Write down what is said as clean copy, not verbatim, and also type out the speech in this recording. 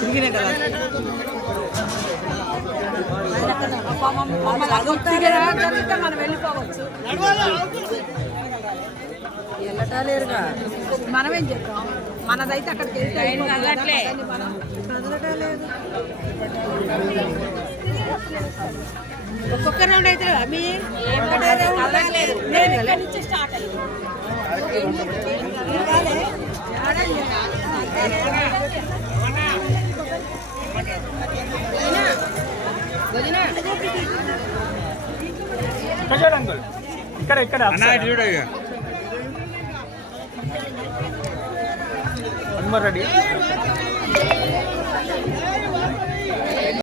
తిరిగినాయి కదా మనం వెళ్ళిపోవచ్చు. వెళ్ళటాలేరుగా మనమేం చెప్తాం, మనదైతే అక్కడికి వెళ్ళట్లే, మనం కదలటలేదు. ఒక్కొక్క రౌండ్ అయితే మీ స్టార్ట్ అయ్యింది. ఇక్కడ ఇక్కడ రెడీ